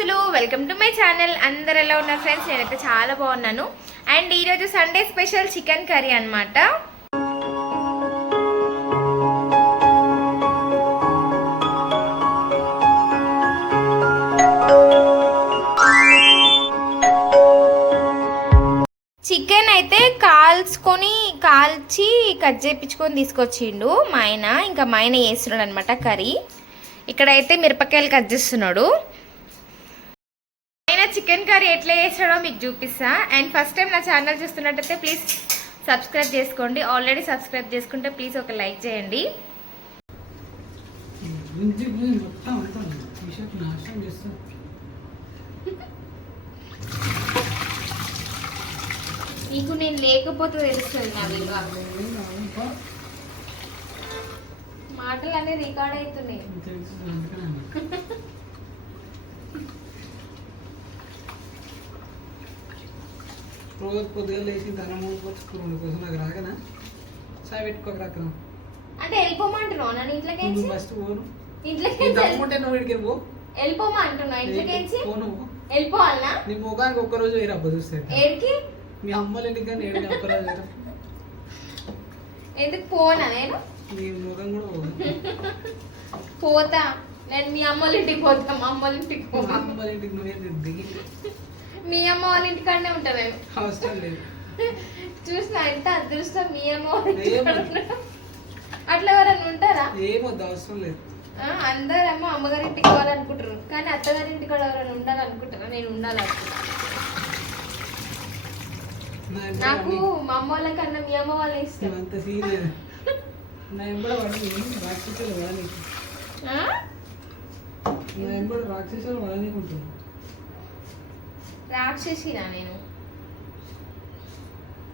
నమస్తులు welcome to my channel. అందరు ఎలా ఉన్నారు ఫ్రెండ్స్? నేనైతే చాలా బాగున్నాను. అండ్ ఈరోజు సండే స్పెషల్ చికెన్ కర్రీ అనమాట చికెన్ అయితే కాల్చుకొని కాల్చి కట్ చేయించుకొని తీసుకొచ్చిండు మా ఆయన. ఇంకా మా ఆయన చేస్తున్నాడు అనమాట కర్రీ. ఇక్కడైతే మిరపకాయలు కట్ చేస్తున్నాడు. చికెన్ కర్రీ ఎట్లా చేస్తాడో మీకు చూపిస్తా. అండ్ ఫస్ట్ టైం నా ఛానల్ చూస్తున్నట్టయితే ప్లీజ్ సబ్స్క్రైబ్ చేసుకోండి. ఆల్రెడీ సబ్స్క్రైబ్ చేసుకుంటే ప్లీజ్ ఒక లైక్ చేయండి. నీకు నేను లేకపోతే తెలుస్తుంది నా విలువ. మాటలు అనేది రికార్డ్ అవుతున్నాయి తెలుసు అందుకనే అన్నా. రోజు పొద్దుగా లేచి ధనం కొట్టుకున్నాడు కోసం నాకు రాకనా? చాయ్ పెట్టుకోక రాకనా అంటే వెళ్ళిపోమంటున్నావు నన్ను ఇంట్లోకి ఫస్ట్ పోను. ఇంట్లోకి దమ్ముంటే నువ్వు ఇక్కడికి పో. వెళ్ళిపోమంటున్నావు ఇంట్లోకి పో నువ్వు వెళ్ళిపోవాలనా? నీ ముఖానికి ఒక్కరోజు వేరే అబ్బా చూస్తే. ఏడికి? మీ అమ్మల ఇంటికి కానీ ఏడు ఒక్కరోజు వేరే ఎందుకు పోనా నేను? నీ ముఖం కూడా పోదు. పోతా. నేను మీ అమ్మ వాళ్ళ ఇంటికి పోతా. మా అమ్మ వాళ్ళ ఇంటికి పోతా అమ్మల ఇంటికి నువ్వే దిగి మీ అమ్మ వాళ్ళ ఇంటికాడనే ఉంటా అవసరం లేదు. చూసిన ఎంత అదృష్టం మీ అమ్మ వాళ్ళ. ఇంటికాడ. అట్లా ఎవరైనా ఉంటారా? ఏమొద్దు అవసరం లేదు. ఆ, అందరేమో అమ్మగారి ఇంటికి పోవాలనుకుంటారు కానీ అత్తగారి ఇంటికి ఎవరైనా ఉండాలనుకుంటారా నేను ఉండాలనుకుంటా నా ఎంబడ నాకు మా అమ్మ వాళ్ళ కన్నా మీ అమ్మ వాళ్ళే ఇష్టం. అంత సీన్ నా ఎంబడ రాక్షసులు వాడనీకు? నా ఎంబడ రాక్షసులు వాడనీకుంటున్నాను రాక్షసినా నేను.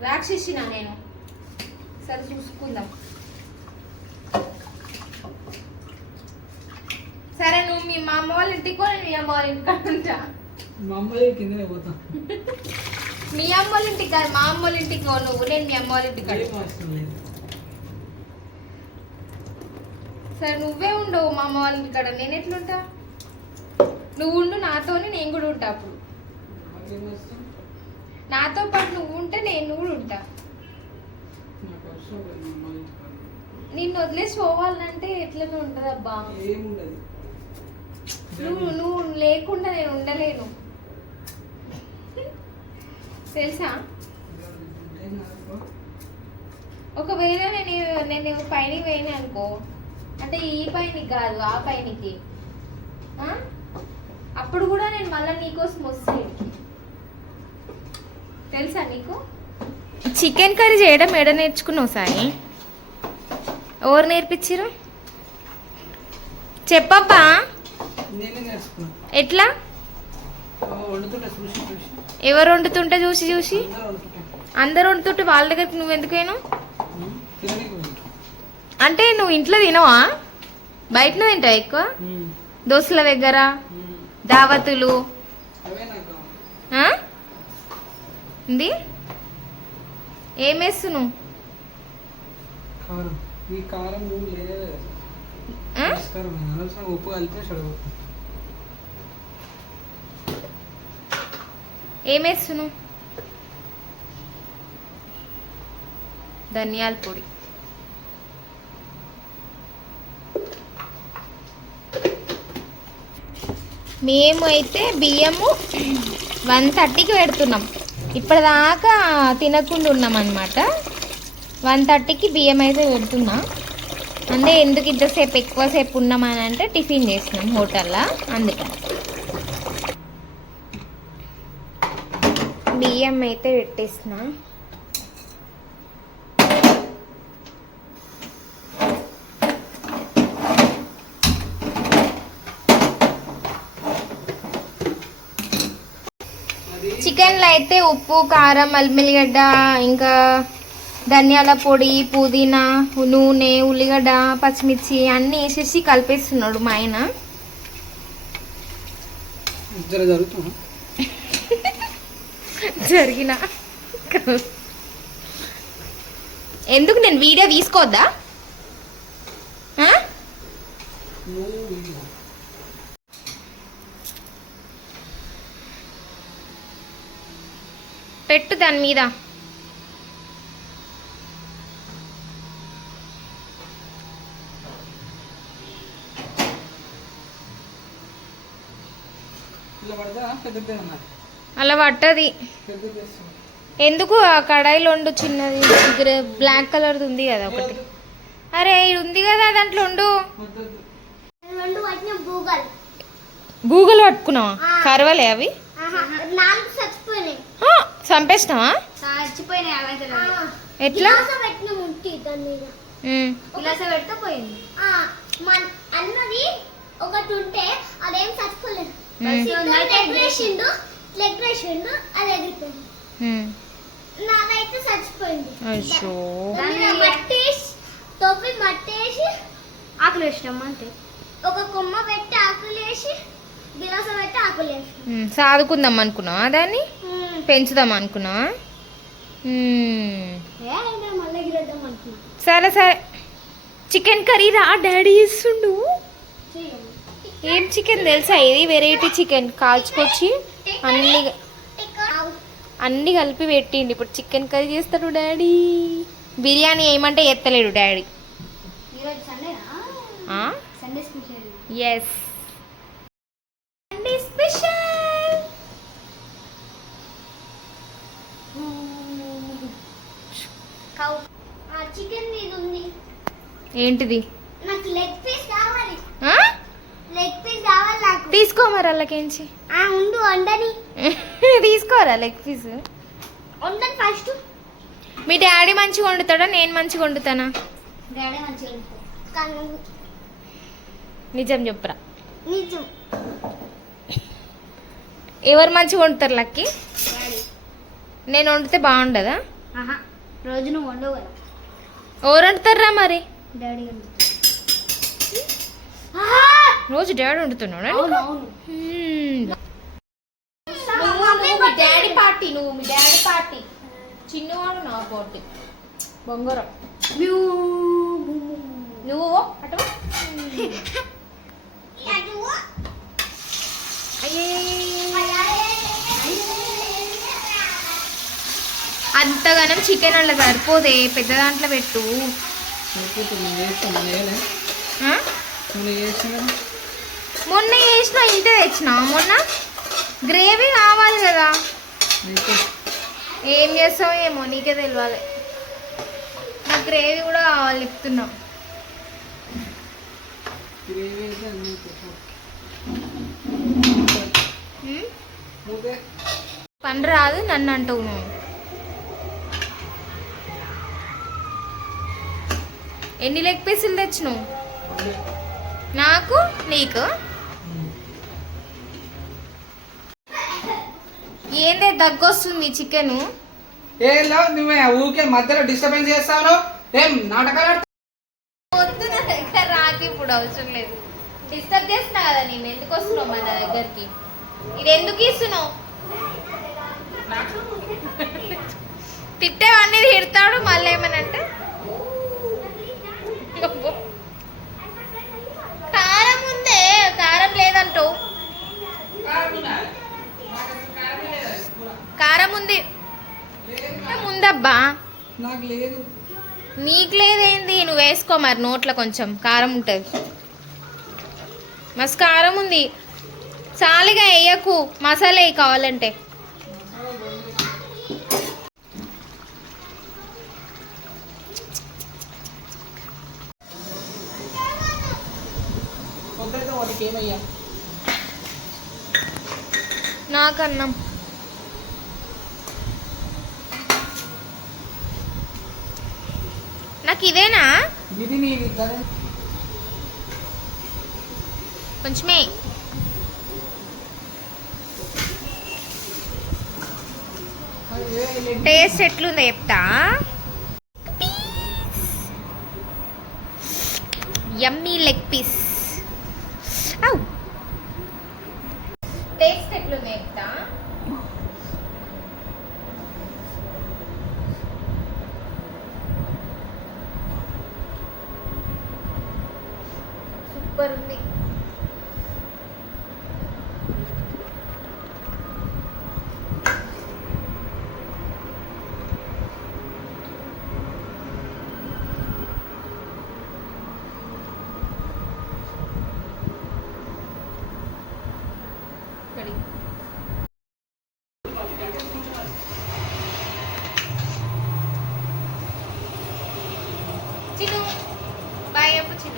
రాక్షసినా నేను. సరే చూసుకుందాం. సరే నువ్వు మీ మా అమ్మ వాళ్ళ ఇంటికి నేను మీ అమ్మ వాళ్ళ ఇంటికి ఉంటా. మా అమ్మాయి కిందనే పోతా. మీ అమ్మ వాళ్ళ ఇంటికి కాదు మా అమ్మ వాళ్ళ ఇంటికి పో నువ్వు. నేను మీ అమ్మ వాళ్ళ ఇంటికి సరే నువ్వే ఉండవు మా అమ్మ వాళ్ళ ఇంటికాడ నేను ఎట్లుంటా? నువ్వు ఉండు నాతోని నేను కూడా ఉంటా అప్పుడు. నాతో పాటు నువ్వు ఉంటే నేను కూడా ఉంటా. నిన్ను వదిలేసి పోవాలంటే ఎట్లనే ఉంటుంది అబ్బా నువ్వు నువ్వు లేకుండా నేను ఉండలేను తెలుసా. ఒకవేళ నేను నేను పైనకి పోయినా అనుకో అంటే ఈ పైనకి కాదు ఆ పైనకి? అప్పుడు కూడా నేను మళ్ళీ నీకోసం వస్తాను తెలుసా నీకు? చికెన్ కర్రీ చేయడం ఎడ నేర్చుకున్నావు సాయి? ఎవరు నేర్పించారు చెప్పబ్బా. నేనే నేర్చుకున్నా. ఎట్లా? ఆ, వండుతుంటే చూసి చూసి. ఎవరు వండుతుంటే చూసి చూసి? అందరూ వండుతుంటాం. వాళ్ళ దగ్గరికి నువ్వు ఎందుకైనా? తిననీకి పోయి. అంటే నువ్వు ఇంట్లో తినవా? బయటనే తింటావు ఎక్కువ. దోస్తుల దగ్గర. దావతులు? ఉంది ఈ కారం నువ్వు లేదే ఉప్పు ధనియాల పొడి. మేము అయితే బియ్యము వన్ థర్టీకి పెడుతున్నాం. ఇప్పటిదాకా తినకుండా ఉన్నాం అనమాట వన్ థర్టీకి బియ్యం అయితే పెడుతున్నా. అంటే ఎందుకు ఇంతసేపు ఎక్కువసేపు ఉన్నామని అంటే టిఫిన్ చేసినాం హోటల్లో అందుకని బియ్యం అయితే పెట్టేసిన. అది చికెన్లో అయితే ఉప్పు కారం అల్మిలిగడ్డ ఇంకా ధనియాల పొడి పుదీనా నూనె ఉల్లిగడ్డ పచ్చిమిర్చి అన్నీ వేసేసి కలిపేస్తున్నాడు మా ఆయన. జరిగిన. ఎందుకు నేను వీడియో తీసుకోవద్దా ఆ? నువ్వు పెట్టు దాని మీద. అలా పట్టది ఎందుకు ఆ కడాయిలో ఉండు చిన్నది? బ్లాక్ కలర్ది ఉంది కదా ఒకటి. అరే ఇది ఉంది కదా దాంట్లో ఉండు. గూగుల్. పట్టుకున్నావా? కరవలే అవి. నాలుగు చచ్చిపోయినాయి. అవైతే ఎట్లా? అన్నది ఒకటి ఉంటే అదేం చచ్చిపోలేదు. లెగ్ వేసిండు లెగ్ వేసిండు అది ఎగిరిపోయింది. నాదైతే చచ్చిపోయింది. అయ్యో. దాని మీద మట్టి తోపి మట్టి వేసి ఆకులు వేసినాం అంతే? ఒక కొమ్మ పెట్టి ఆకులు వేసి గిలాస పెట్టి ఆకులు ఉమ్, సాదుకుందాం అనుకున్నావా దాన్ని? పెంచుదాం అనుకున్నా. సరే సరే. చికెన్ కర్రీ రా డాడీ ఇస్తుండు ఏం చికెన్ తెలుసా ఇది? Variety chicken. కాల్చుకొచ్చి అన్ని అన్ని కలిపి పెట్టిండి. ఇప్పుడు చికెన్ కర్రీ చేస్తాడు డాడీ. బిర్యానీ ఏమంటే ఎత్తలేడు డాడీ. ఎస్ సండే స్పెషల్ కౌ ఆ చికెన్ ఇది ఉంది ఏంటిది? నాకు లెగ్ పీస్ కావాలి? లెగ్ పీస్ కావాలి నాకు. తీసుకో మరి అల్లకించి ఆ ఉండు వండని. తీసుకోరా లెగ్ పీస్ వండని ఫస్ట్ మీ డాడీ మంచిగా వండుతాడా? నేను మంచిగా వండుతానా? డాడీ మంచిగా నిజం చెప్పురా. నిజం. ఎవరు మంచిగా వండుతారు లక్కి? నేను వండితే బాగుండదా? రోజు నువ్వు వండవు కదా. ఎవరు వండుతారా మరి? డాడీ వండుతాడు రోజు డాడీ వండుతున్నాడు డాడీ? పార్టీ నువ్వు మీ డాడీ పార్టీ. చిన్నవాడు నా పార్టీ. బొంగరం. నువ్వు? అటు అంతగానం చికెన్ అలా సరిపోదే పెద్ద దాంట్లో పెట్టు. మొన్న చేసిన ఇంతే తెచ్చిన. మొన్న గ్రేవీ కావాలి కదా. ఏం చేస్తావు ఏమో నీకే తెలియాలి నాకు గ్రేవీ కూడా కావాలి చెప్తున్నా. పని రాదు నన్ను అంటావు నువ్వు. ఎన్ని లెగ్ పీసులు తెచ్చినావు. నాకు? నీకు? ఏందే దగ్గొస్తుంది చికెన్ ఏం లేవు నువ్వే ఊరికే మధ్యలో డిస్టర్బెన్స్ చేస్తావు ఏం నాటకాలు ఆడుతావు? వద్దు నా దగ్గర రాకి ఇప్పుడు అవసరం లేదు. డిస్టర్బ్ చేస్తున్నా కదా నేను ఎందుకు వస్తున్నావు మన దగ్గరికి? ఇది ఎందుకు ఇస్తున్నావు? తిట్టేవన్నీ తిడతాడు మళ్ళీ ఏమనంటే. కారం ఉందే కారం లేదంటావు కారం ఉంది. ముందబ్బా. నాకు లేదు నీకు లేదేంది? నువ్వు వేసుకో మరి నోట్లో కొంచెం. కారం ఉంటుంది. మస్తు కారం ఉంది. చాలిగా వేయకు. మసాలా కావాలంటే. ఏమయ్యా నాకన్నం. నాకు ఇదేనా ఇది నీది దాని కొంచెమే. టేస్ట్ ఎట్లుందో చెప్తా. యమ్మీ లెగ్ పీస్ టేస్ట్ ఎట్లుంది ఎంత 也不清楚